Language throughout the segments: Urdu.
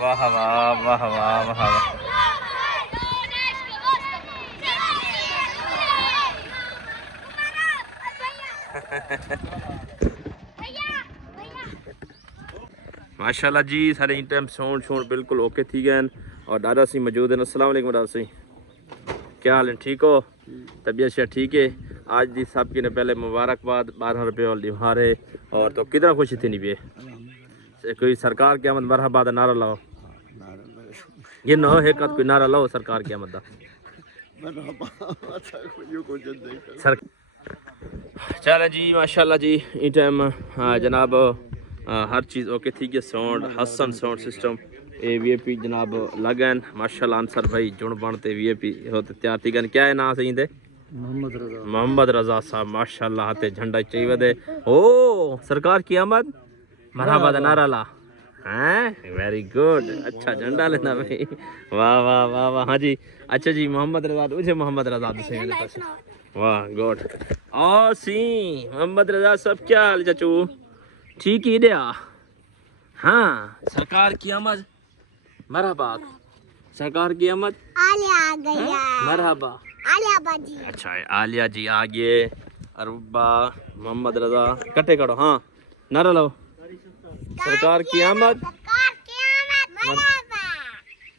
واہ واہ واہ واہ واہ واہ. ماشاءاللہ جی سارے ان ٹائم ساؤنڈ بالکل اوکے تھی گئے اور دادا سی موجود ہیں. السلام علیکم دادا سی، کیا حال ہے؟ ٹھیک ہو؟ طبیعت سے ٹھیک ہے؟ آج دی سب کی نے پہلے مبارکباد 12 روپے والی ہمارے. اور تو کتنا خوشی تھی نہیں بھی کوئی سرکار کی آمد مرحبا دا نعرہ لاؤ. یہ نہ ہو ایک کوئی نعرہ لاؤ سرکار کی آمد دا. چلے جی ماشاءاللہ جی ان ٹائم جناب ہر چیز اوکے تھی کہ ساؤنڈ حسن ساؤنڈ سسٹم اے وی اے پی جناب لگن ماشاءاللہ. انصر بھائی جن بنتے وی اے پی ہوتے تیار تھی گن. کیا ہے نام سے دے؟ محمد رضا صاحب ماشاءاللہ ہاتھے جھنڈا چاہیے دے. او سرکار کی آمد مرحبا دا نعرہ لا. ہاں ویری گڈ. اچھا جھنڈا لینا بھائی. واہ واہ واہ واہ. ہاں جی اچھا جی محمد رضا مجھے محمد رضا سے میرے پاس. واہ گڈ. اور سی محمد رضا صاحب کیا حال چچو؟ ٹھیک ہی دیا. ہاں سرکار کی آمد مرحبا. سرکار کی آمد مرحبا. اچھا عالیہ جی آگے اربا محمد رضا کٹے کرو. ہاں نعرہ لو سرکار کی آمد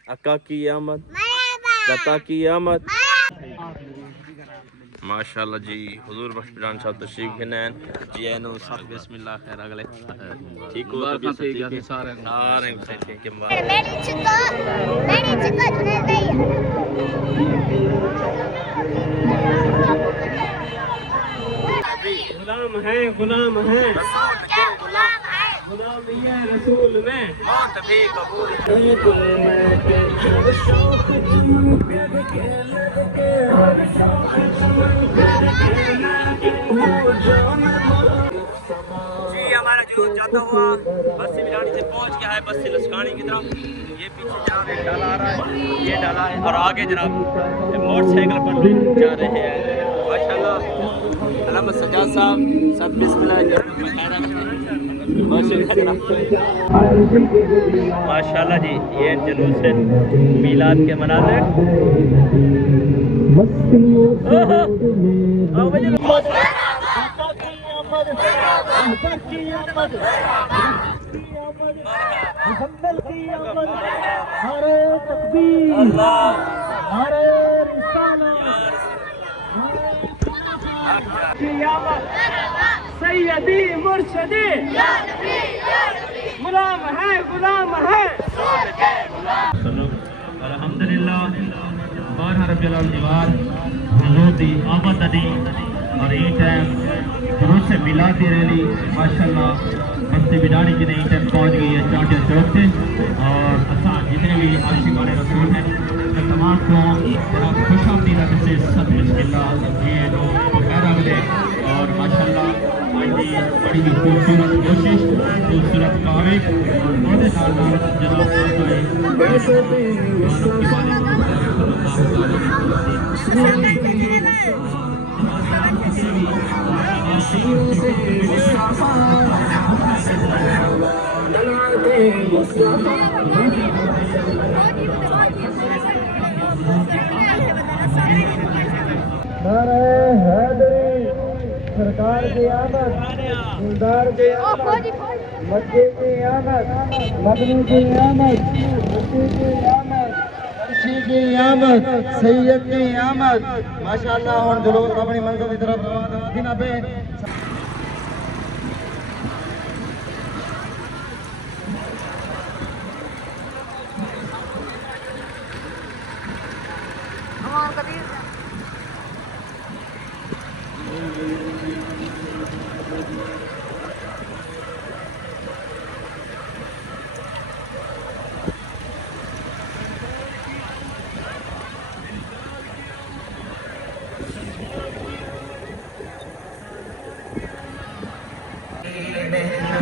اکا کی آمد دتا کی آمد. ماشاءاللہ جی حضور بخش پران صاحب تشریف گھنین جی اینو سب بسم اللہ خیر اگلے ٹھیک ہو؟ طبیعت سے ٹھیک ہے؟ سارے ٹھیک ہے. غلام ہیں غلام ہیں غلام یہ رسول میں جی ہمارا جو جاتا ہوا بسی ملانی سے پہنچ گیا ہے بسی لسکانی کی طرف. یہ پیچھے جا رہے ہیں ڈالا آ رہا ہے یہ ڈالا ہے اور آگے جناب موٹر سائیکل پر جا رہے ہیں. ماشاءاللہ علامہ سجاد صاحب سب بسم اللہ ماشاءاللہ جی. یہ جلوس ہے میلاد کے مناظر. سیدی مرشدی غلام ہے غلام ہے. الحمدللہ 12 ربیع الاول دیوار حضور دی آمد دی اور یہ ٹائم جلوس سے میلاد دی ریلی ماشاءاللہ بستی بڈانی کی نئی ٹائم پہنچ گئی ہے چانٹیا چوک سے. اور اساں جتنے بھی عاشقان رسول ہیں تمام کو بڑا خوش آمدید سے سب بسم اللہ یہ لوگ خیر اگلے. اور ماشاءاللہ آج دی بڑی ہی خوبصورت کوشش خوبصورت کاوے اور بہت سال جناب سرکار کی آمد دلدار کی آمد مکی کی آمد مدنی کی آمد مکی کی آمد عرشی کی آمد سید کی آمد. ماشاءاللہ اور جلوس اپنی منزل کی طرف روانہ تھی نا پہ.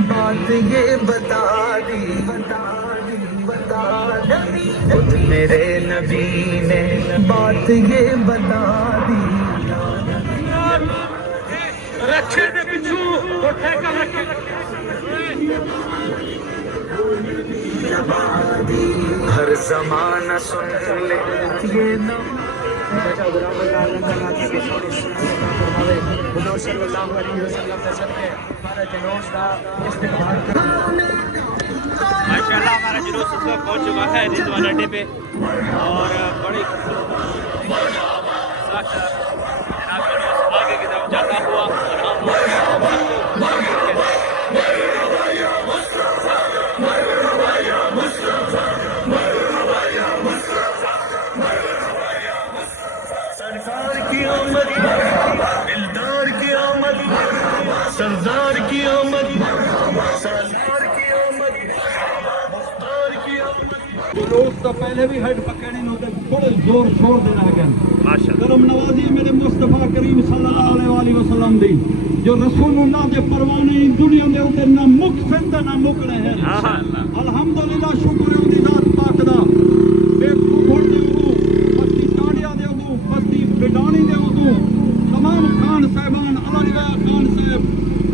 بات یہ بتا دی خود میرے نبی نے بات یہ بتا دی. ہر زمانہ سن لے یہ نام ماشاءاللہ ہمارا جلوس اس وقت پہنچ چکا ہے رضوان اڈے پہ اور بڑی جناب جلوس آگے کی طرف جاتا ہوا سرکار کی آمد دلدار کی آمد سردار کی آمد سردار کی آمد مختار کی آمد جلوس تو پہلے بھی ہیڈ پکڑنے ہوتے بڑے زور چھوڑ دینا ہے ماشاءاللہ کرم نوازی میرے مصطفیٰ کریم صلی اللہ علیہ وآلہ وسلم دی جو رسول اللہ دے پروانے دنیا دے اوتے نہ مک سندا نہ مکنے ہیں الحمدللہ شکر ہے دی ذات پاک دا بے کھوڑ دے او بستی ٹاڑیا دے او بستی بڈانی دے او تمام خان صاحبان علویہ خان صاحب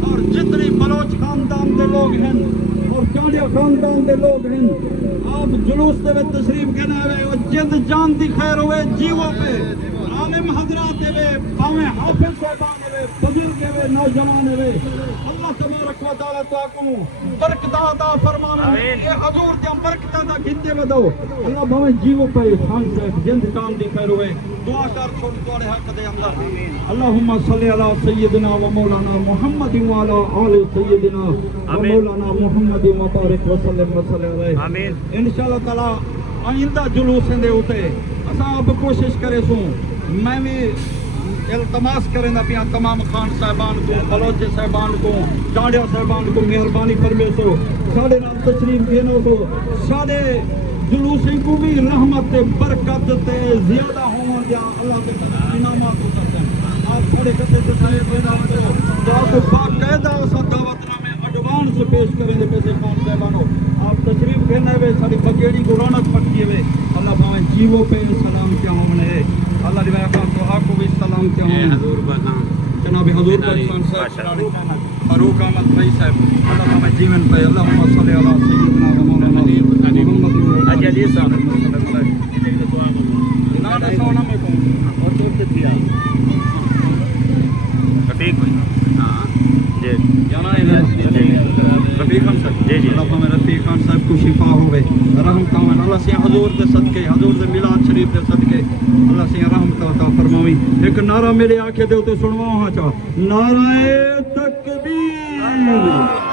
اور جتنے بلوچ خاندان دے لوگ ہیں اور ٹاڑیا خاندان دے لوگ ہیں آپ جلوس دے وچ تشریف کہنا ہے اور جند جان دی خیر ہوئے جیو پہ عالم حضرات دے باویں حافظ صاحبان دے بزرگ دے نوجوان دے اللہ تبارک و تعالی تو کو برکت عطا فرماوے اے حضور دی برکتاں دا گھتے ودو اللہ باویں جیو پہ خان صاحب جند جان دی خیر ہوئے دعا کر چھوڑ تواڈے حق دے اندر اللهم صل علی سیدنا و مولانا محمد و علی آل سیدنا و مولانا محمد و بارک وسلم علیہ آمین انشاءاللہ تعالی آئندہ جلوسیں دے ہوتے اساں اب کوشش کرے سوں میں بھی التماس کریں پیا تمام خان صاحبان کو بلوچ صاحبان کو ٹاڑیا صاحبان کو مہربانی فرمے سو ساڑے نام تشریف گھنو سو ساڑے جلوسیں کو بھی رحمت برکت تے زیادہ ہوں یا اللہ کے انعامات ہو سکتے ہیں آپ ساڑے کتے سے سائے پیدا ہو آپ باقاعدہ اسا دعوت نامے ایڈوانس پیش کریں دے پیسے خان صاحبانو آپ تشریف گھنے ہوئے ساری بگیڑی کو رونق پکیے ہوئے اللہ پاویں جیو پہ سلام کیا ہوں نے اللہ دی خان تو آپ کو بھی سلام کیا ہوں حضور بازاں جناب حضور خان صاحب فاروق احمد بھائی صاحب اللہ پاویں جیون پہ اللہم صلی علی سیدنا و مولانا محمد اجا جی صاحب نا نہ سونا میں کہوں اور تو کیا رفیق بھائی ہاں جی جانا ہے رفیق خان صاحب جی جی اللہ پاویں رفیق خان صاحب کو شفا ہوے رحمت کامن اللہ سے حضور دے صدقے حضور دے میلاد شریف دے صدقے اللہ سے رحمت عطا فرماوی ایک نعرہ میرے آنکھیں دے تے سنواؤ ہاں چا نعرہ تکبیر